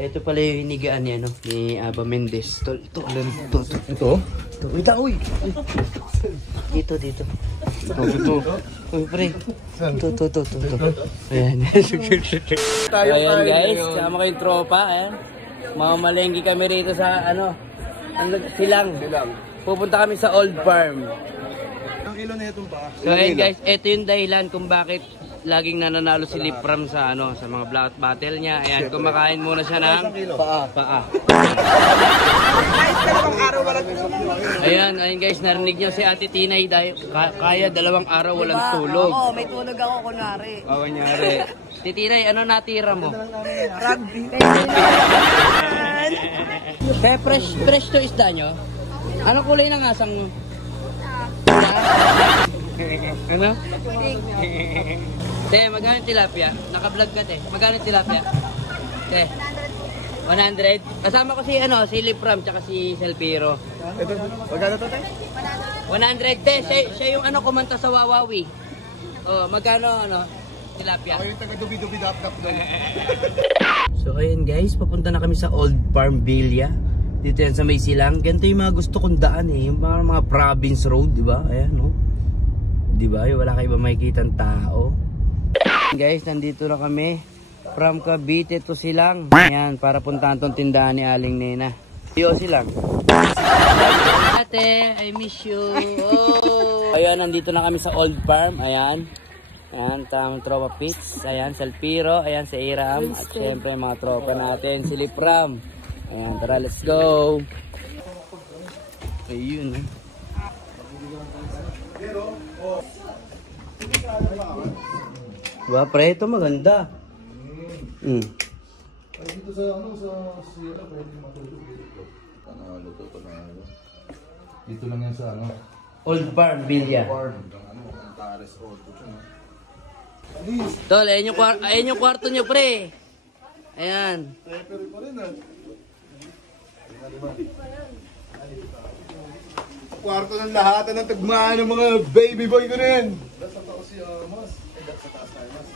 Ito pala yung hinigaan ni, ni Aba Mendez. Ito. Wait lang, uy. Dito. Ito. Uy, pre. Ito. Ayan. Ayan, guys. Sama kayong tropa. Ayan. Mamamalengke kami rito sa, Silang. Pupunta kami sa Old Farm. Ang ilo na itong pa. So, ayan, guys. Ito yung dahilan kung bakit laging nananalo si Lipram sa sa mga blowout battle niya. Ayan, kumakain muna siya ng paa. Ayan guys, narinig niyo si Ate Tinay dahil kaya 2 araw walang tulog. Oo, may tulog ako kunwari. Kunyari. Ate Tinay, ano natira mo? Rugby. Kaya fresh to isda nyo? Anong kulay ng asang mo? Ano? Te, magkano tilapia? Naka-vlog ka, te. Magkano tilapia? Te. 100. Kasama ko si Lipram tsaka si Selpiro. Ito, magkano to, te? 100, te. Siya yung kumanta sa Wawawi. Oh, magkano tilapia? Ako yung taga-dubi-dubi dap-dap doon. So ayun guys, papunta na kami sa Old Farm Villa. Dito yan sa May Silang. Ganito yung mga gusto kong daan yung mga province road, di ba? Ayan, no? Di ba? Wala kayo ba makikitang tao? Guys, nandito na kami. From Cavite to Silang. Ayan, para puntahan tong tindahan ni Aling Nena. Yo, Silang. Ate, I miss you. Oh. Ayan, nandito na kami sa Old Farm. Ayan. Ayan, tamang tropa Pits. Ayan, Salpiro. Ayan, si Iram. At syempre, mga tropa natin, si Lipram. Ayan, tara, let's go. Ayun, Diba, pre? Ito maganda. Dito sa Sierra, pwede matulog dito. Panalo. Dito lang yan sa Old Farm Villa. Ang Tares Road. Tol, ayan yung kwarto nyo, pre. Ayan. Pero pa rin, Kwarto ng lahat ng tagmaan ng mga baby boy ko rin. Nasa taas si Mas. Sa taas tayo, Mas.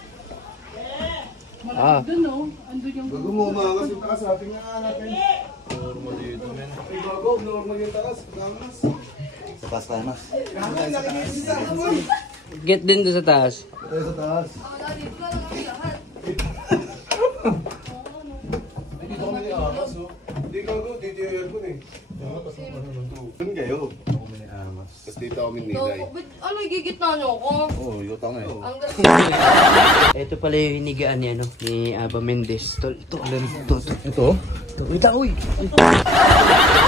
Doon, no? Andun yung... Bago mo umangas yung taas, sabi nga natin. Normal dito, men. Ay, bago, normal yung taas. Mas. Sa taas tayo, Mas. Get din doon sa taas. Tayo sa taas. Dito ka lang ang lahat. Dito kami ni Amas, oh. Hindi ka go, dito yung aircon eh. Doon kayo. Ako kami ni Amas. Tapos dito kami ni Nilay. Ano, igigitna nyo ako? Oo, yuta nga eh. Ang galing. Ito pala yung hinigaan ni, ni Aba Mendez. Ito. Wait lang, uy.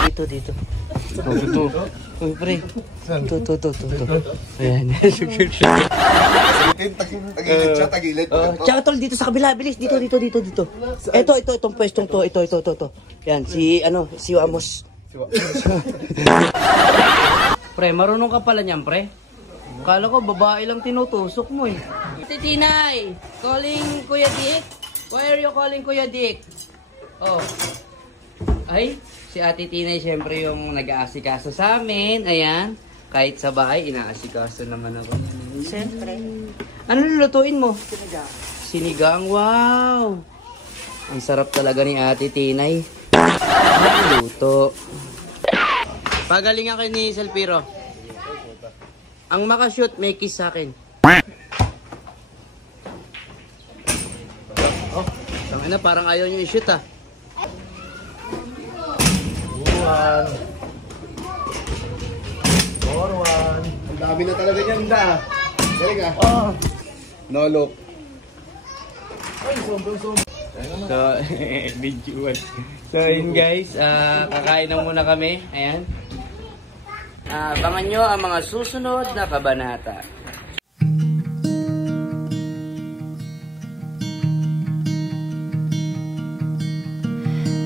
Dito. Uy, pre. Ito. Ayan. Tagilid siya, tagilid. Tsaka tol, dito sa kabila, bilis. Dito. Itong pwestong to. Ito. Yan, si Amos. Pre, marunong ka pala niyan, pre. Kala ko, babae lang tinutusok mo eh. Ate Tinay, calling Kuya Dick. Why are you calling Kuya Dick? Oh. Ay, si Ate Tinay syempre yung nag-aasikaso sa amin. Ayan. Kahit sa bahay, inaasikaso naman ako. Siyempre. Ano lulutuin mo? Sinigang, wow! Ang sarap talaga ni Ate Tinay. Luto. Pagalingan kayo ni Selpiro. Ang makashoot, may kiss sa akin. Oh, tangina, parang ayaw nyo i-shoot ah. Forwan. Ang dami na talaga niyan da. Galing ah. Oh. No look. Ay, sobrang. So, video. So, yun guys, kakain na muna kami. Ayan. Abangan nyo ang mga susunod na kabanata.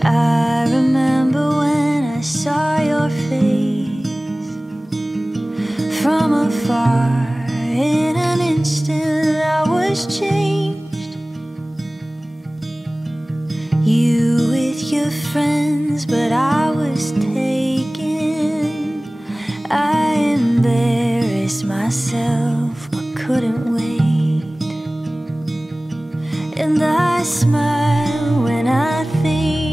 I remember when I saw your face from afar. In an instant I was changed. You with your friends, but I was taken. I embarrassed myself but couldn't wait. And I smile when I think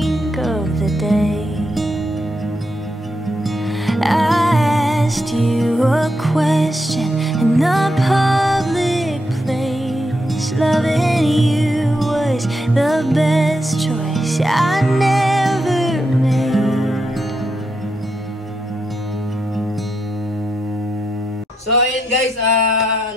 the best choice I never made. So ayun guys,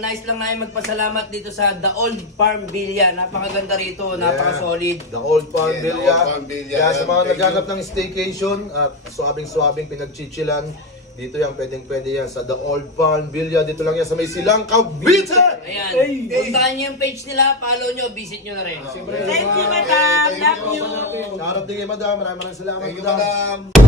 nice lang na magpasalamat dito sa The Old Farm Villa. Napakaganda rito, napaka-solid. The Old Farm Yeah, the Villa. Old Farm Villa. Kaya sa mga Thank naghanap you. ng staycation at suabing-suabing pinagchichilan, dito yan, pwedeng-pwede yan sa The Old Farm Villa. Dito lang yan sa may Silang, Cavite! Ayan, puntahan nyo yung page nila, follow nyo, visit nyo na rin. Thank you, madam. Love you. Sarap din kay madam. Maraming salamat, Thank you, madam. madam.